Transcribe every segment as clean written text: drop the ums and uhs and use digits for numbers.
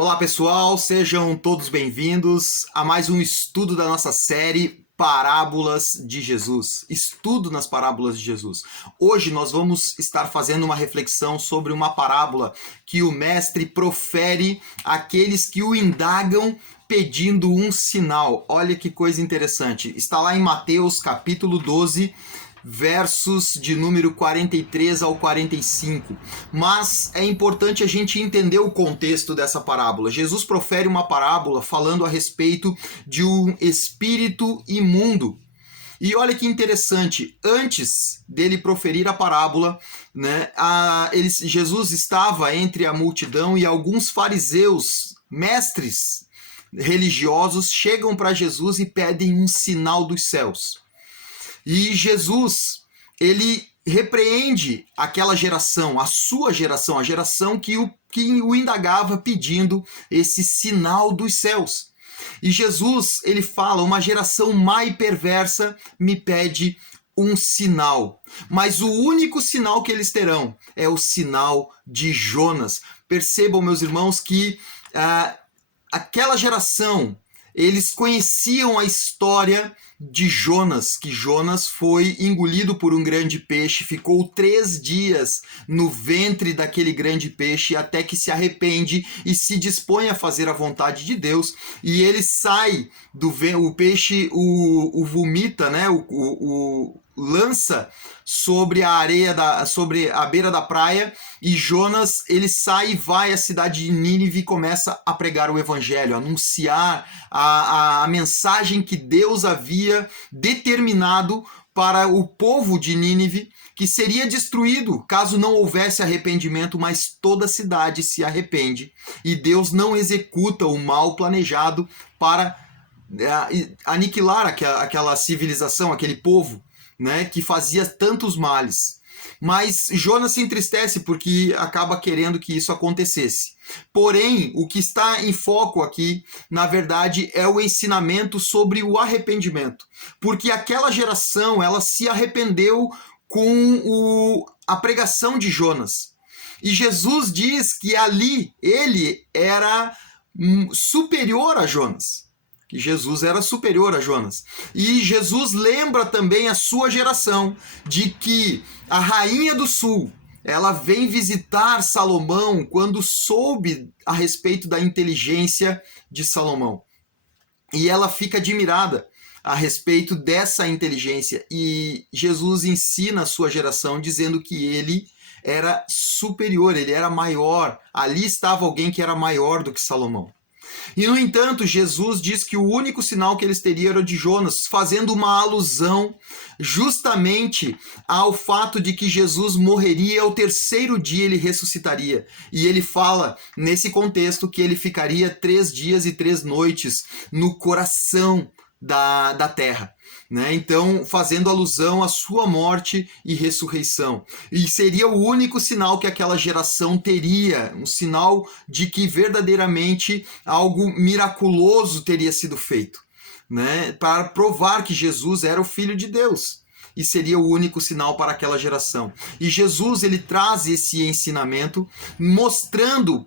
Olá pessoal, sejam todos bem-vindos a mais um estudo da nossa série Parábolas de Jesus. Estudo nas Parábolas de Jesus. Hoje nós vamos estar fazendo uma reflexão sobre uma parábola que o mestre profere àqueles que o indagam pedindo um sinal. Olha que coisa interessante. Está lá em Mateus capítulo 12, versos de número 43 ao 45. Mas é importante a gente entender o contexto dessa parábola. Jesus profere uma parábola falando a respeito de um espírito imundo. E olha que interessante, antes dele proferir a parábola, Jesus estava entre a multidão e alguns fariseus, mestres religiosos, chegam para Jesus e pedem um sinal dos céus. E Jesus, ele repreende aquela geração, a sua geração, a geração que o indagava pedindo esse sinal dos céus. E Jesus, ele fala, uma geração má e perversa me pede um sinal. Mas o único sinal que eles terão é o sinal de Jonas. Percebam, meus irmãos, que aquela geração, eles conheciam a história de Jonas, que Jonas foi engolido por um grande peixe, ficou 3 dias no ventre daquele grande peixe até que se arrepende e se dispõe a fazer a vontade de Deus, e ele sai do o peixe o vomita, né? O lança sobre a areia, sobre a beira da praia, e Jonas, ele sai e vai à cidade de Nínive e começa a pregar o evangelho, a anunciar a mensagem que Deus havia determinado para o povo de Nínive, que seria destruído caso não houvesse arrependimento, mas toda a cidade se arrepende e Deus não executa o mal planejado para aniquilar aquela civilização, aquele povo, né, que fazia tantos males. Mas Jonas se entristece porque acaba querendo que isso acontecesse. Porém, o que está em foco aqui, na verdade, é o ensinamento sobre o arrependimento. Porque aquela geração, ela se arrependeu com a pregação de Jonas. E Jesus diz que ali ele era superior a Jonas. Que Jesus era superior a Jonas. E Jesus lembra também a sua geração de que a rainha do sul, ela vem visitar Salomão quando soube a respeito da inteligência de Salomão. E ela fica admirada a respeito dessa inteligência. E Jesus ensina a sua geração dizendo que ele era superior, ele era maior. Ali estava alguém que era maior do que Salomão. E, no entanto, Jesus diz que o único sinal que eles teriam era o de Jonas, fazendo uma alusão justamente ao fato de que Jesus morreria, ao 3º dia ele ressuscitaria. E ele fala, nesse contexto, que ele ficaria 3 dias e 3 noites no coração da terra, né? Então, fazendo alusão à sua morte e ressurreição. E seria o único sinal que aquela geração teria, um sinal de que verdadeiramente algo miraculoso teria sido feito, né? Para provar que Jesus era o Filho de Deus. E seria o único sinal para aquela geração. E Jesus, ele traz esse ensinamento mostrando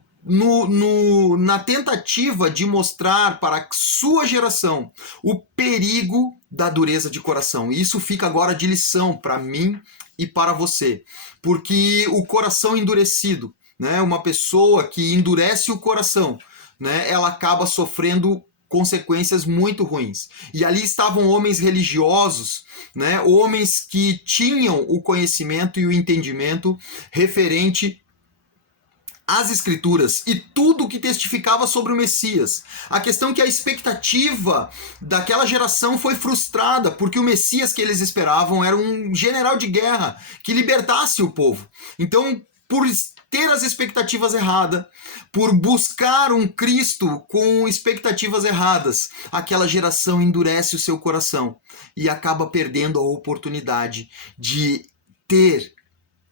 na tentativa de mostrar para a sua geração o perigo da dureza de coração. E isso fica agora de lição para mim e para você. Porque o coração endurecido, né, uma pessoa que endurece o coração, né, ela acaba sofrendo consequências muito ruins. E ali estavam homens religiosos, né, homens que tinham o conhecimento e o entendimento referente as escrituras e tudo que testificava sobre o Messias. A questão é que a expectativa daquela geração foi frustrada, porque o Messias que eles esperavam era um general de guerra que libertasse o povo. Então, por ter as expectativas erradas, por buscar um Cristo com expectativas erradas, aquela geração endurece o seu coração e acaba perdendo a oportunidade de ter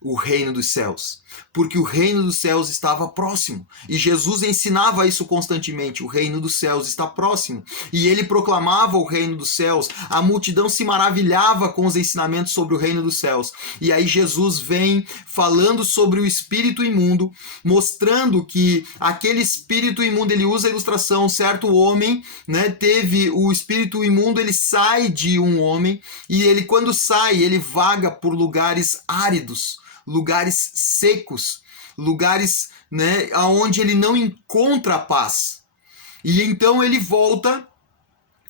o reino dos céus, porque o reino dos céus estava próximo, e Jesus ensinava isso constantemente: o reino dos céus está próximo, e ele proclamava o reino dos céus, a multidão se maravilhava com os ensinamentos sobre o reino dos céus, e aí Jesus vem falando sobre o espírito imundo, mostrando que aquele espírito imundo, ele usa a ilustração: certo homem, né, teve o espírito imundo, ele sai de um homem, e ele, quando sai, ele vaga por lugares áridos, lugares secos, lugares, né, onde ele não encontra paz. E então ele volta,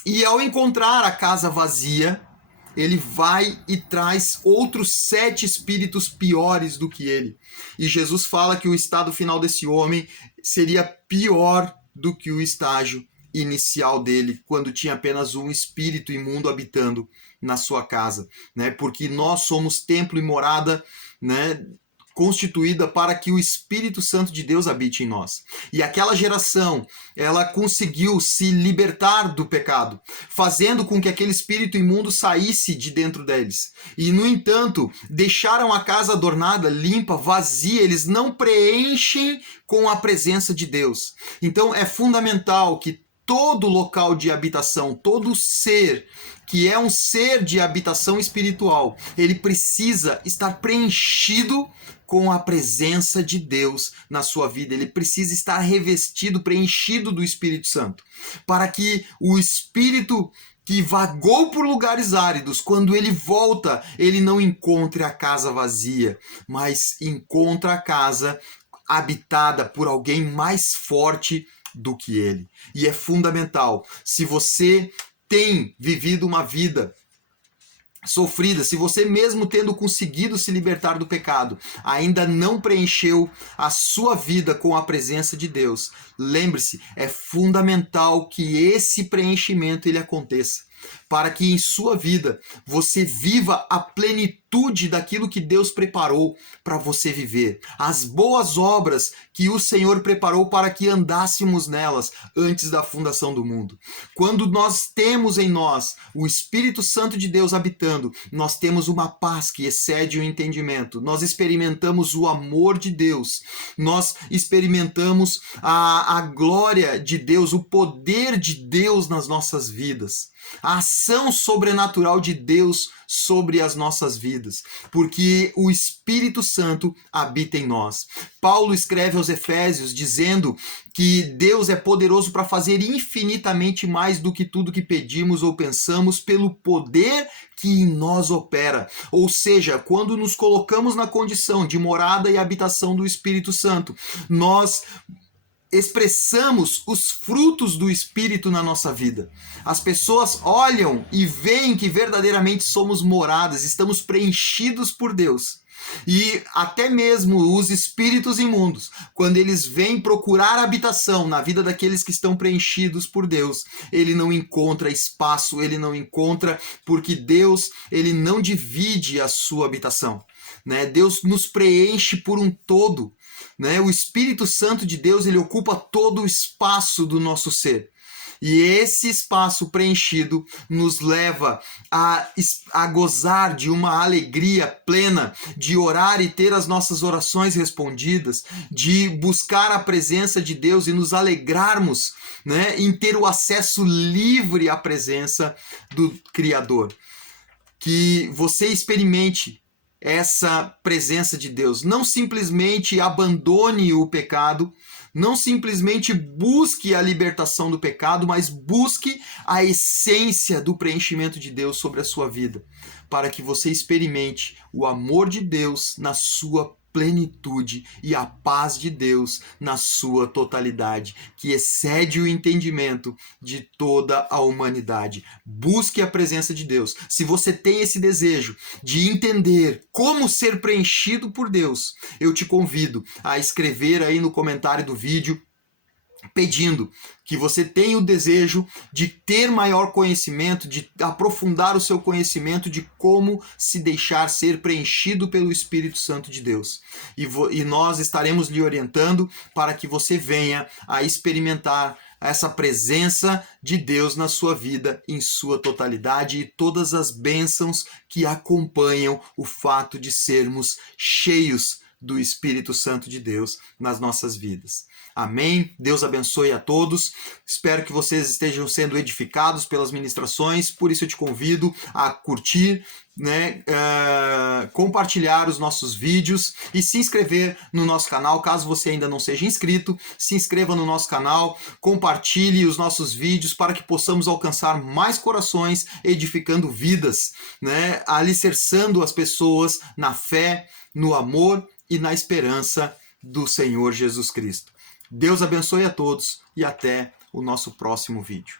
e ao encontrar a casa vazia, ele vai e traz outros 7 espíritos piores do que ele. E Jesus fala que o estado final desse homem seria pior do que o estágio inicial dele, quando tinha apenas um espírito imundo habitando na sua casa, né? Porque nós somos templo e morada, né, constituída para que o Espírito Santo de Deus habite em nós. E aquela geração, ela conseguiu se libertar do pecado, fazendo com que aquele espírito imundo saísse de dentro deles. E, no entanto, deixaram a casa adornada, limpa, vazia, eles não preenchem com a presença de Deus. Então, é fundamental que todo local de habitação, todo ser que é um ser de habitação espiritual, ele precisa estar preenchido com a presença de Deus na sua vida. Ele precisa estar revestido, preenchido do Espírito Santo, para que o Espírito que vagou por lugares áridos, quando ele volta, ele não encontre a casa vazia, mas encontra a casa habitada por alguém mais forte do que ele. E é fundamental, se você tem vivido uma vida sofrida, se você, mesmo tendo conseguido se libertar do pecado, ainda não preencheu a sua vida com a presença de Deus, lembre-se, é fundamental que esse preenchimento ele aconteça, para que em sua vida você viva a plenitude daquilo que Deus preparou para você viver. As boas obras que o Senhor preparou para que andássemos nelas antes da fundação do mundo. Quando nós temos em nós o Espírito Santo de Deus habitando, nós temos uma paz que excede o entendimento. Nós experimentamos o amor de Deus. Nós experimentamos a glória de Deus, o poder de Deus nas nossas vidas. A ação sobrenatural de Deus sobre as nossas vidas, porque o Espírito Santo habita em nós. Paulo escreve aos Efésios dizendo que Deus é poderoso para fazer infinitamente mais do que tudo que pedimos ou pensamos pelo poder que em nós opera. Ou seja, quando nos colocamos na condição de morada e habitação do Espírito Santo, nós expressamos os frutos do Espírito na nossa vida. As pessoas olham e veem que verdadeiramente somos moradas, estamos preenchidos por Deus. E até mesmo os espíritos imundos, quando eles vêm procurar habitação na vida daqueles que estão preenchidos por Deus, ele não encontra espaço, ele não encontra, porque Deus, ele não divide a sua habitação, né? Deus nos preenche por um todo. Né? O Espírito Santo de Deus, ele ocupa todo o espaço do nosso ser. E esse espaço preenchido nos leva a gozar de uma alegria plena, de orar e ter as nossas orações respondidas, de buscar a presença de Deus e nos alegrarmos, né, em ter o acesso livre à presença do Criador. Que você experimente essa presença de Deus. Não simplesmente abandone o pecado, não simplesmente busque a libertação do pecado, mas busque a essência do preenchimento de Deus sobre a sua vida, para que você experimente o amor de Deus na sua plenitude e a paz de Deus na sua totalidade, que excede o entendimento de toda a humanidade. Busque a presença de Deus. Se você tem esse desejo de entender como ser preenchido por Deus, eu te convido a escrever aí no comentário do vídeo, pedindo que você tenha o desejo de ter maior conhecimento, de aprofundar o seu conhecimento de como se deixar ser preenchido pelo Espírito Santo de Deus. E nós estaremos lhe orientando para que você venha a experimentar essa presença de Deus na sua vida em sua totalidade e todas as bênçãos que acompanham o fato de sermos cheios do Espírito Santo de Deus nas nossas vidas. Amém? Deus abençoe a todos. Espero que vocês estejam sendo edificados pelas ministrações, por isso eu te convido a curtir, compartilhar os nossos vídeos e se inscrever no nosso canal. Caso você ainda não seja inscrito, se inscreva no nosso canal, compartilhe os nossos vídeos para que possamos alcançar mais corações, edificando vidas, alicerçando as pessoas na fé, no amor e na esperança do Senhor Jesus Cristo. Deus abençoe a todos e até o nosso próximo vídeo.